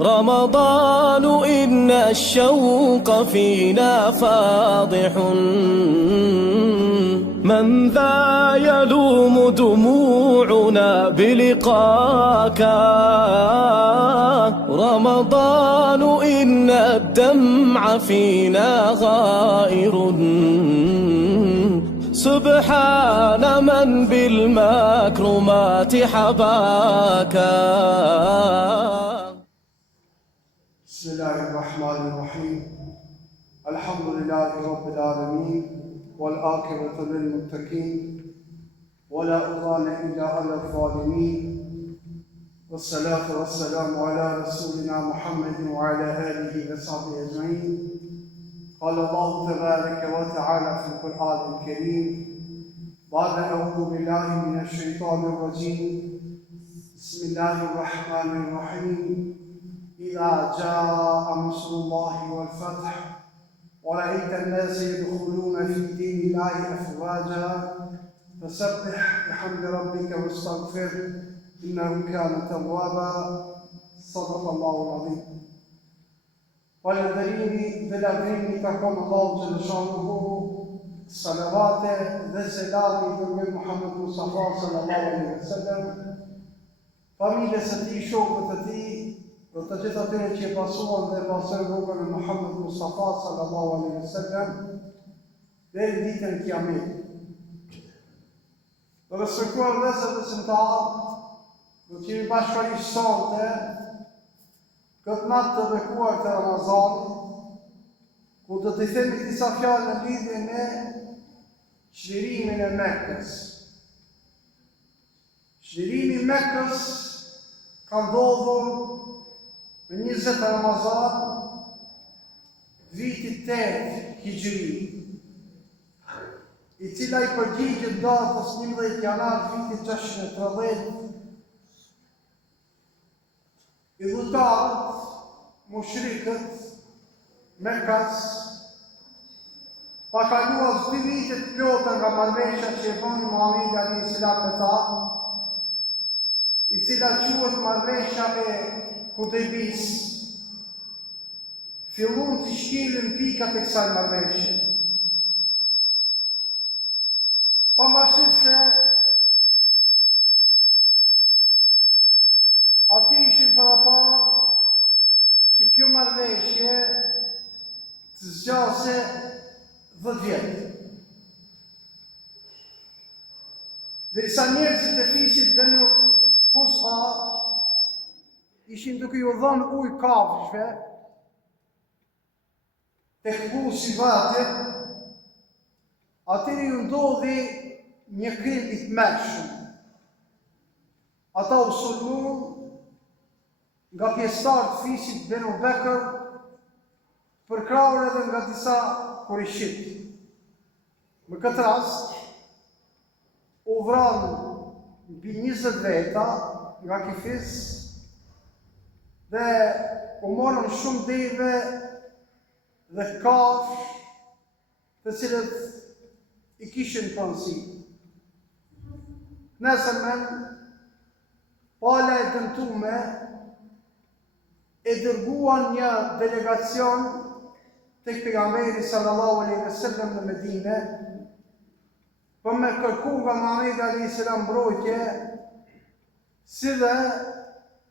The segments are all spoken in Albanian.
رمضان إن الشوق فينا فاضح من ذا يلوم دموعنا بلقاك رمضان إن الدمع فينا غائر سبحان من بالمكرمات حباك. بسم الله الرحمن الرحيم الحمد لله رب العالمين والعاقبة للمتقين ولا عدوان إلا على الظالمين والصلاة والسلام على رسولنا محمد وعلى آله وصحبه أجمعين. قال الله تبارك وتعالى في القرآن الكريم بعد أعوذ بالله من الشيطان الرجيم بسم الله الرحمن الرحيم إذا جاء نصر الله والفتح ورأيت الناس يدخلون في دين الله أفواجا فسبح بحمد ربك واستغفر إنه كان توابا. صدق الله العظيم. Falënderimi dhe lavdrimi takon Allahut xhaleshanuhu, salavate dhe selami për Muhammed Mustafa sallallahu alaihi wasallam, familjes së tij, shokëve të tij, për të gjithë atyre që e pasuan dhe pasojnë rrugën e Muhammed Mustafa sallallahu alaihi wasallam deri ditën e Kiametit. Do të respektuar vëllezër dhe besimtarë, do të jemi bashkërisht sonte këtë natë të bekuar të Ramazanit, ku do të themi disa fjalë në lidhje me çlirimin e Mekës. Çlirimi i Mekës ka ndodhur në 20 Ramazan vitit 8 Hijri, i cila i përgjigjet datës 11 janar vitit 630. Idhujtarët, mushrikët, Mekkas, pa kaluar 2 vite të plota nga marrëveshja që e bën Muhamedi alayhis salam me ta, i cila quhet marrëveshja e Hudejbis, fillon të shkelin pikat e kësaj marrëveshje. Pavarësisht se ati ishin parapar që kjo marrëveshje të zgjase 10 vjetë. Derisa njerëzit e fisit Benu Kuza ishin duke ju dhënë ujë kafshëve tek busi vate, atëri ju ndodhi një krim i tmerrshëm. Ata u sulmuan nga pjesëtarët të fisit Benu Bekër, përkrahur edhe nga disa kurishit. Në këtë rast, u vranë mbi 20 veta nga ky fis dhe u morën shumë deve dhe kafshë të cilët i kishin pronësi. Nesërmen, pala e dëmtume e dërguan një delegacion tek pejgamberi sallallahu alaihi wasallam në Medinë, për me kërku nga Muhamedi alayhis salam mbrojtje, si dhe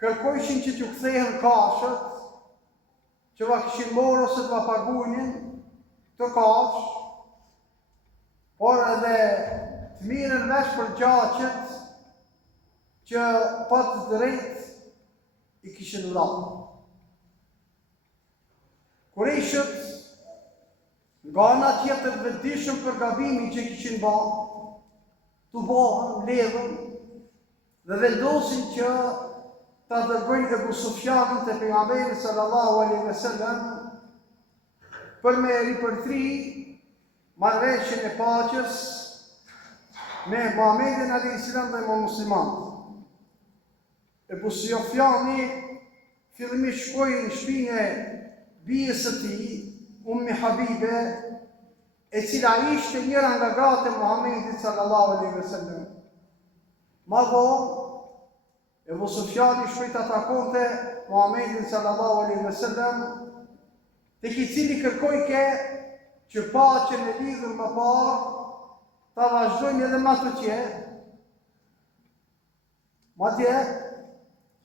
kërkojshin që t'ju kthehen kafshët që va kishin morë ose t'va paguinin të kafsh, por edhe të mirën vesh për gjaqet që pa të drejt i kishin vrarë. Kurejshët, nga ana tjetër vetëdijshëm për gabimin që kishin bërë, tu bëhen, ledhen dhe vendosin që ta dërgojnë Ebu Sufjanin te pejgamberi sallallahu alaihi wasallam për me ripërtri marrëveshjen e paqes me Muhamedit alayhis salam dhe me muslimanët. Ebu Sufjani fillimisht shkoi në shtëpinë e bijes së tij, Ummi Habibe, e cila ishte njëra nga gratë e Muhamedit sallallahu alaihi wasallam. Ma vonë, Ebu Sufjani shkoi ta takonte Muhamedit sallallahu alaihi wasallam, tek I cili kërkojke që paqen e lidhur më parë ta vazhdojnë edhe më të tje, madje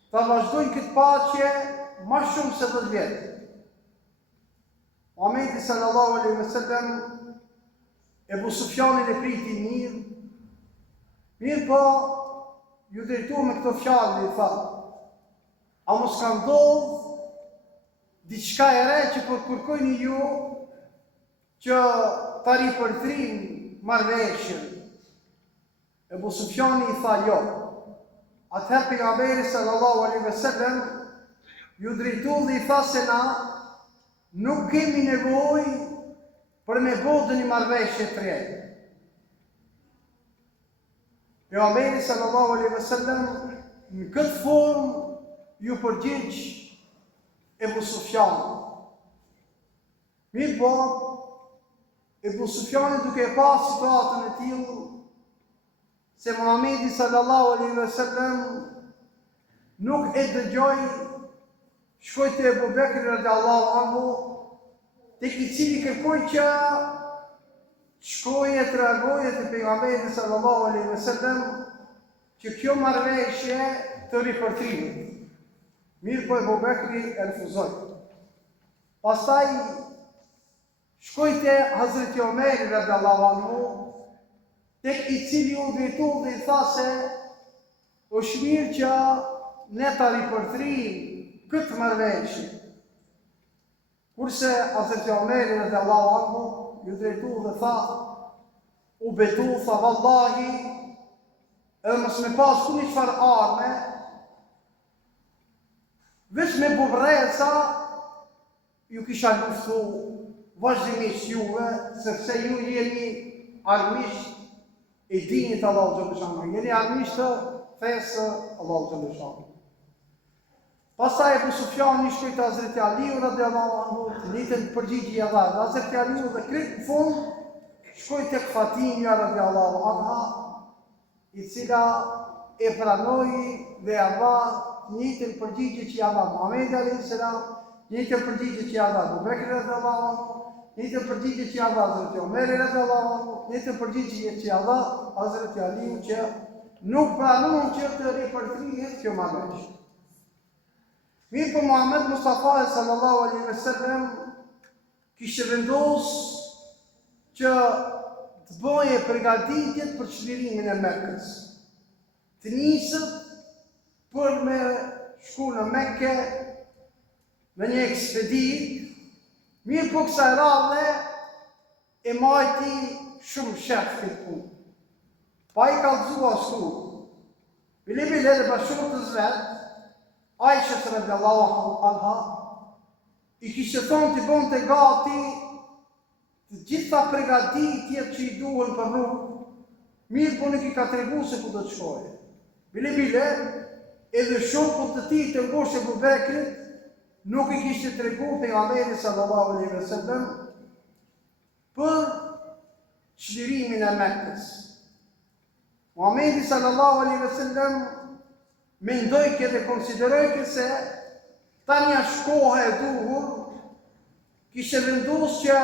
ta vazhdojnë këtë paqe më shumë se 10 vjet. Muhamedi sallallahu alaihi wasallam Ebu Sufjanin e priti mirë po ju drejtu me këto fjalë dhe I tha: a mos ka ndodhur diçka e re që po kërkojni ju që ta ripërtrin marrëveshjen? Ebu Sufjani I tha jo. Atëherë pejgamberi sallallahu alaihi wasallam ju drejtu dhe I tha se na nuk kemi nevojë për me bodë një marrëveshje të re. Pejgamberi sallallahu alaihi wasallam në këtë formë ju përgjigj Ebu Sufjani. Mirë po, Ebu Sufjani duke pas situatën e tillë se Muhamedi sallallahu alaihi wasallam nuk e dëgjoi, shkoi te Ebu Bekri radhiyallahu anhu, tek I cili kërkoi që shkoje të reagoje të pejgamberi sallallahu alaihi wasallam që kjo marrëveshje të ripërtrihet. Mirë po Ebu Bekri e refuzoi. Pastaj shkoi te Hazreti Omeri radhiyallahu anhu, tek I cili u drejtu dhe I tha se është mirë që ne ta ripërtrim këtë marrëveshje. Kurse Hazreti Omeri radhiyallahu anhu ju drejtu dhe tha, u betu, tha vallahi, edhe mos me pas ku një qfar arme, veç me bubreza, ju kisha luftu vazhdimisht juve, sepse ju jeni armisht e dinit Allahu xhaleshan, jeni armisht të fesë Allahu xhaleshan. Pastaj Ebu Sufjani shkoi te Hazreti Aliu radhiyallahu anhu, të njëjtën përgjigje ia dha. Hazreti Aliu dhe krejt në fund shkoi tek Fatimja radhiyallahu anha, I cila e pranoi dhe ia dha të njëjtën përgjigje që ia dha Muhamedi alayhis salam, të njëjtën përgjigje që ia dha Abu Bekri radhiyallahu anhu, të njëjtën përgjigje që ia dha Hazreti Omeri radhiyallahu anhu, të njëjtën përgjigje që ia dha Hazreti Aliu që nuk pranon që të ripërtrihet kjo marrëveshje. Mirë po Muhammed Mustafa sallallahu alaihi wasallam kishte vendos që të bëje përgatitjet për çlirimin e Mekës. Të nisët për me shku në Mekë në një ekspedit, mirë po kësaj radhe e majti shumë shef këtë punë. Pa I kallëzua shku. Bile dhe bashkëtës vetë, Aisha radhiyallahu anha I kishte thonë t'i bënte gati të gjitha përgatitjet që I duhen për rrugë, mirë po nuk I ka tregu se ku do të shkoje. Bile, edhe shokut të tij të ngushtë Abu Bekrit nuk I kishte tregu pejgamberi sallallahu alaihi wasallam për çlirimin e Mekës. Muhamedi sallallahu alaihi wasallam mendojke dhe konsiderojke se tani është koha e duhur, kishte vendos që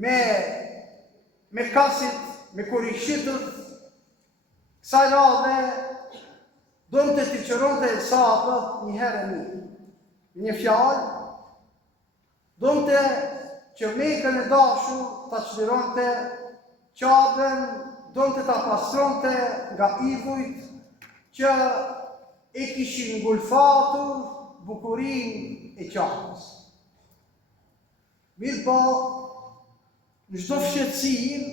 me kasit, me kurishitët, kësaj radhe donte t'i qëronte e sapët një herë e mirë. Një fjalë, donte që Mekën e dashur ta çlironte Qabën, donte ta pastronte nga idhujt që e kishin ngulfatur bukurinë e Qabës. Mirë po, në çdo fshëtësim,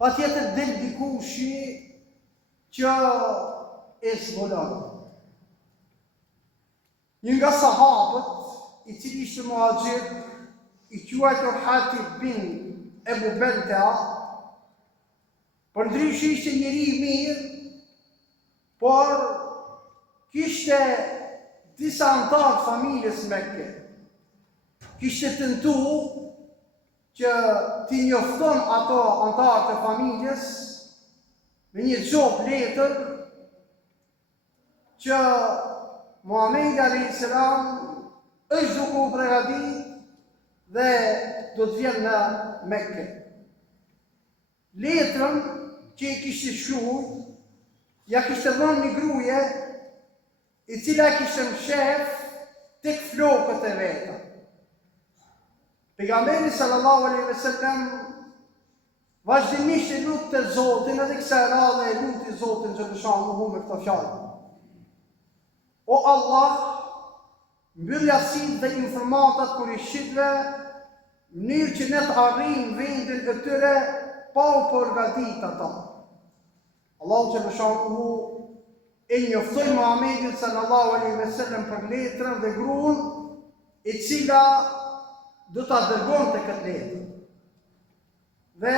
patjetër del dikushi që e zbulon. Një nga sahabët, I cili ishte muhaxhir, I quajtur Hatib bin Ebu Belta, përndryshe ishte njeri I mirë, por kishte disa antarë familjes Mekke. Kishte tentu që t'i njofton ato antarë të familjes me një gjop letër që Muhamedi alayhis salam është duke u përgatit dhe do të vjen në Mekë. Letrën që i kishte shkruar, ja kishte dhënë një gruaje i cila kishte mshef tek flokët e veta. Pejgamberi sallallahu alaihi wasallam vazhdimisht e lutte Zotin, edhe kësaj radhe e luti Zotin xhaleshanuhu me këtë fjalë. O Allah, mbyll jasin dhe informatat kur i shitve, mënyrë që ne të arrijmë vendin e tyre pa u përgatit ata. Allahu xhaleshanuhu e njoftoi Muhamedit sallallahu alaihi wasallam për letrën dhe gruan e cila do ta dërgonte këtë letër. Dhe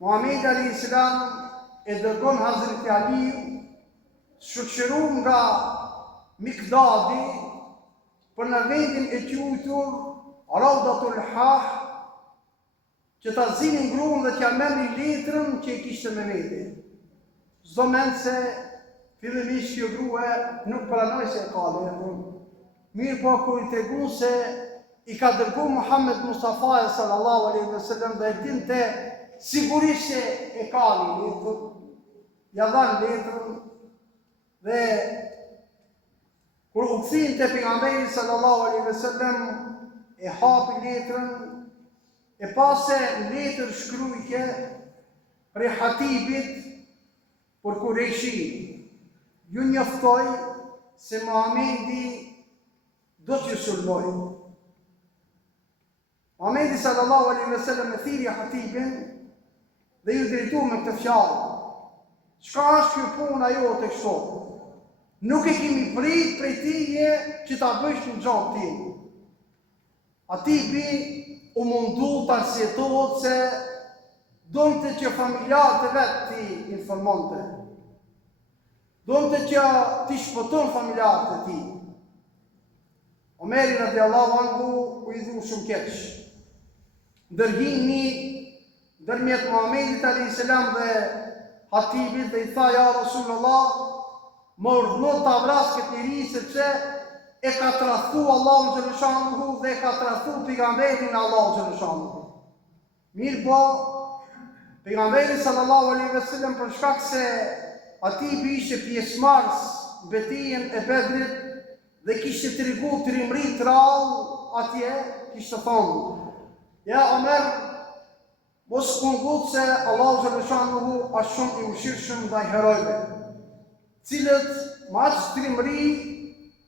Muhamedi alayhis salam e dërgon Hazreti Aliu, shoqëruar nga Mikdadi për në vendin e quajtur Rawdatul Hah, që ta zinin gruan dhe t'ja merrni letrën që i kishte me vete. Çdo mend se fillimisht kjo grua nuk pranoi se e ka letrën. Mirë po kur i treguan se i ka dërguar Muhammed Mustafa sallallahu alaihi wasallam dhe e dinte sigurisht se e ka letrën, ja dhan letrën dhe kur u kthyn te pejgamberi sallallahu alaihi wasallam e hapi letrën e pa se letër shkruajke prej Hatibit për Kureshi. Ju njoftoj se Muhamedi do t'ju sulmoj. Muhamedi sallallahu alaihi wasallam e thiri Hatibin dhe ju drejtu me këtë fjalë. Çka është kjo puna jote kështu? Nuk e kemi prit prej tije që ta bësh në gjatë tim. Hatibi u mundu të arsjetohet se donte që familjarët e vetë ti informonte. Donte që ti shpëton familjarët e ti. Omeri radiallahu anhu u i dhu shumë keq. Ndërhimi ndërmjet Muhamedit alayhis salam dhe Hatibit dhe i tha ja Rasulullah, më urdhno ta vras këtë njeri sepse e ka tradhtu Allahu xhaleshanuhu dhe e ka tradhtu pejgamberin Allahu xhaleshanuhu. Mirë po, pejgamberi sallallahu alaihi wasallam për shkak se Hatibi ishte pjesëmarrës në betejën e Bedrit dhe kishte treguar trimëri të rrallë atje, kishte thonë: ja Omer, mos mungut se Allahu xhaleshanuhu është shumë i mëshirshëm ndaj herojve, cilët me aq trimëri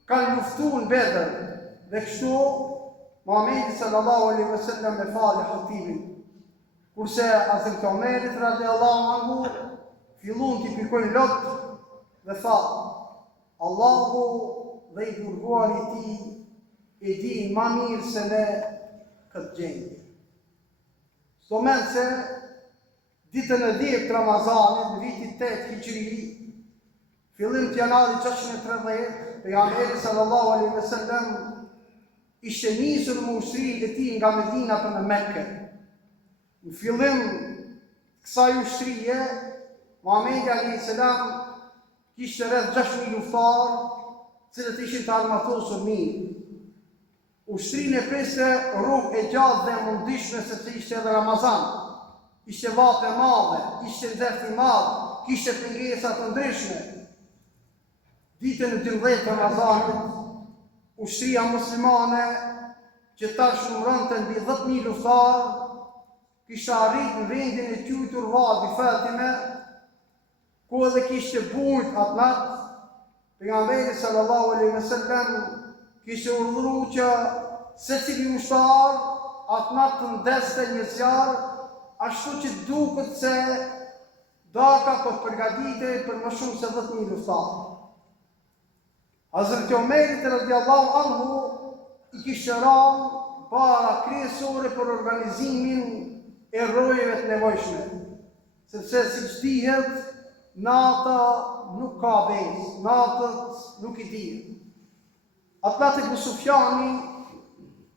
kanë luftuar në Bedër. Dhe kështu Muhamedi sallallahu alaihi wasallam e fali Hatibin. Kurse Hazreti Omerit radiallahu anhu fillun t'i pikojnë lot dhe tha: Allahu dhe i dërguari i tij e din më mirë se ne këtë gjendje. S'do mend se ditën e 10 të Ramazanit në vitin 8 Hijri, fillim të janarit 630, pejgamberi sallallahu alaihi wasallam ishte nisur me ushtrinë e tij nga Medina për në Mekë. Në fillim kësaj ushtrie, Muhamedi alayhis salam kishte rreth 6.000 luftarë, cilët ishin të armatosur mirë. Ushtrinë e priste rrugë e gjatë dhe mundishme sepse ishte edhe Ramazan. Ishte vape madhe, ishte nxehtë i madh, kishte pengesa të ndryshme. Ditën e 12 të Ramazanit, ushtria muslimane që tash numëronte mbi 10.000 luftarë, kishte arrit në vendin e quajtur Vadi Fatime, ku edhe kishte bujt atë natë. Pejgamberi sallallahu alaihi wasallam kishte urdhëruar që secili ushtar atë natë të ndeste një zjarr, ashtu që duket se daka po përgatitej për më shumë se 10.000 luftarë. Hazreti Omerit radiallahu anhu i kishte rënë para kryesore për organizimin e rrojeve të nevojshme, sepse siç dihet, nata nuk ka bezë, natët nuk i dihet. Atë Abu Sufjani,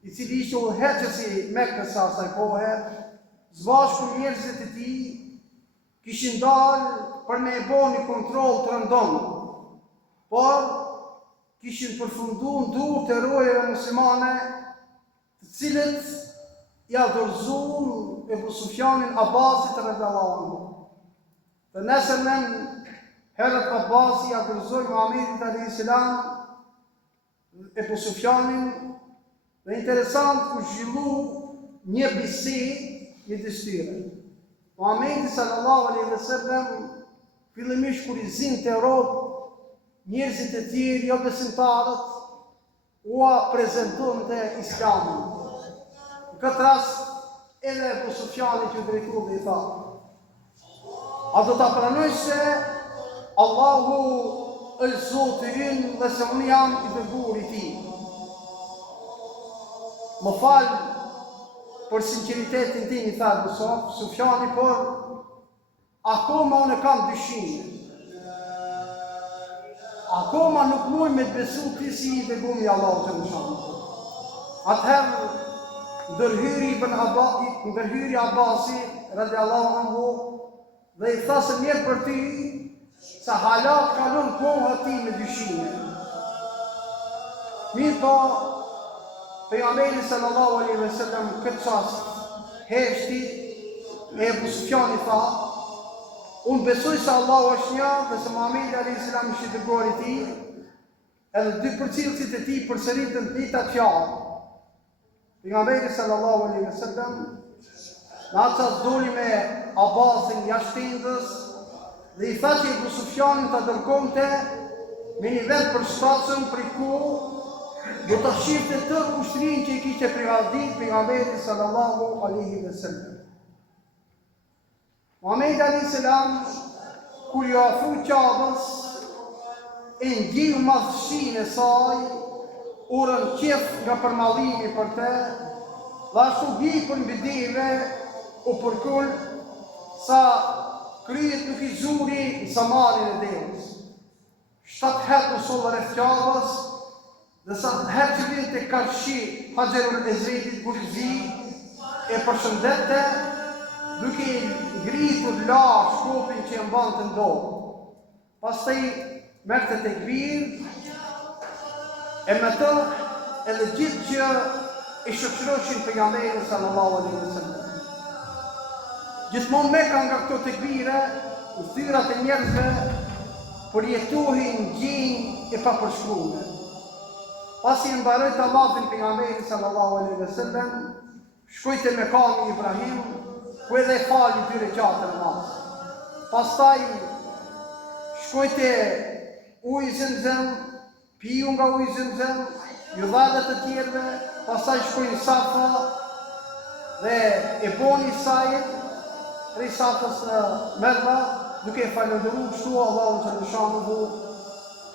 i cili ishte udhëheqësi Mekës asaj kohe, zbashku njerëzit e tij, kishin dalë për me e bo një kontroll të rëndomë. por kishin përfunduar dur të rojeve muslimane, të cilët ja dorëzuan Ebu Sufjanin Abbasit radhiyallahu anhu. Dhe nesër men herët Abbasi ja dorëzoi Muhamedit alayhis salam Ebu Sufjanin, dhe interesant u zhvillu një bisedë midis tyre. Muhamedi sallallahu alaihi wasallam fillimisht kur i zinte rrobë, njerëzit e tjerë, jo besimtarët, ua prezantonte Islamin. Në këtë rast, edhe Ebu Sufjani që drejtu dhe i tha: a do ta pranoj se Allahu është Zoti ynë dhe se unë jam i dërguar i Tij? Më fal për sinqeritetin tim, i tha Ebu Sufjani, por akoma unë kam dyshime. Akoma nuk muj me të besu ti si i dërguari i Allahut të mëshanë. Atëherë, ndërhyri Abasi, radhiyallahu anhu, dhe i tha se mirë për ti, sa halat kalon koha ti me dyshime. Mirë po, pejgamberi sallallahu alaihi wasallam këtë çast heshti, Ebu Sufjani tha: unë besoj se Allahu është një dhe se Muhamedi alayhis salam është i dërguari i Tij, edhe dy përcjellësit e Tij përsëritën të njëjtat fjalë. Pejgamberi sallallahu alaihi wasallam në atë çast doli me Abbasin jashtë tendës dhe i tha që Ebu Sufjanin ta dërgonte me një vend përshtatshëm për ku do ta shifte tërë ushtrinë që i kishte përgatitur pejgamberi sallallahu alaihi wasallam. Muhamedi alayhis salam kur ju afru Qabës, e ndjeu madhështinë e saj, urën qef nga përmallimi për te, dhe ashtu gjipën mbi deve u përkull sa kryet nuk i zuri në samarin e devës. 7 herë u sollë rreth Qabës, dhe sa herë që vjen te Karshi Haxherul Aswadit Gurzi e përshëndette, duke ngritur la shkopin që e mban të ndodhë. Pastaj merrte tekbir, e me të edhe gjithë që i shoqëroshin pejgamberin sallallahu alaihi wasallam. Gjithmonë Mekka nga këto tekbire, udhëtirat e njerëzve përjetohin gjinj e papërshkruar. Pasi e mbaroi tallafin pejgamberin sallallahu alaihi wasallam, shkoi te Mekami Ibrahim, ku edhe fali 2 rekate namaz. Pastaj shkoi te uji Zemzem, piu nga uji Zemzem, ju dha dhe të tjerëve, pastaj shkoi në Safa dhe e boni sajt prej Safës në Merva, duke e falendëruar kështu Allahun xhaleshanuhu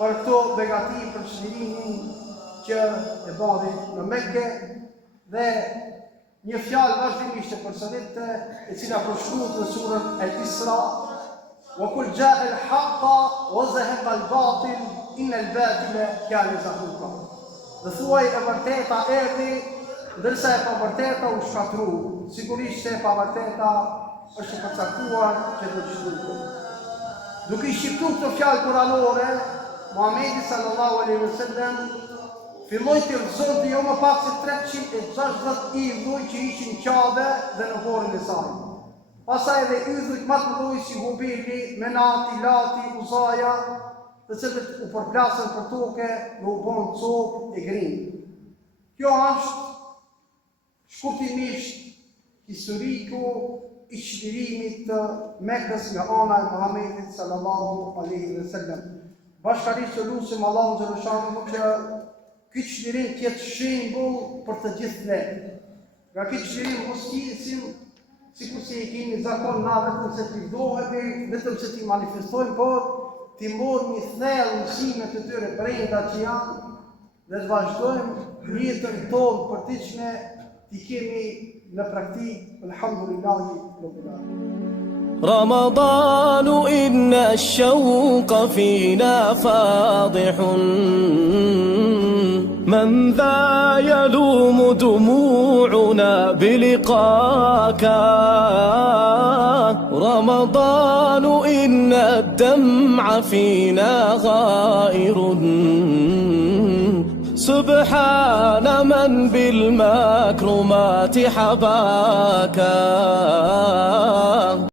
për këto begati për çlirimin që e bani në Mekë, dhe një fjalë vazhdimisht e përsëritte, e cila përshkruhet në surën Al-Isra: wa kul jaa al-haqqa wa zahaqa al-batil inna al-batila kana zahuqa. Dhe thuaj e vërteta erdhi, ndërsa e pavërteta u shkatrua. Sigurisht se e pavërteta është e përcaktuar që do të shkruhet. Duke i shqiptuar këto fjalë kuranore, Muhamedi sallallahu alaihi wasallam filloi të rrezonte jo më pak se 360 idhuj që ishin Qabe dhe në horën e saj. Pastaj edhe idhujt më të mëdhenj si Hubeli, Menati, Lati, Uzaja, të cilët u përplasën për tokë dhe u bën copë e grimë. Kjo është shkurtimisht historiku i çlirimit të Mekës nga ana e Muhamedit sallallahu alaihi wasallam. Bashkërisht lutem Allahun xhaleshanuhu që ky çlirim të jetë shembull për të gjithë ne. Nga ky çlirim mos qesim sikur se i kemi zakon na vetëm se t'i dohemi, vetëm se t'i manifestojmë, por t'i morëm një thellë mësime të tyre brenda që janë dhe të vazhdojmë jetën tonë përditshme t'i kemi në praktikë. Alhamdulillahi rabbil alamin. رمضان إن الشوق فينا فاضح من ذا يلوم دموعنا بلقاك رمضان إن الدمع فينا غائر سبحان من بالمكرمات حباك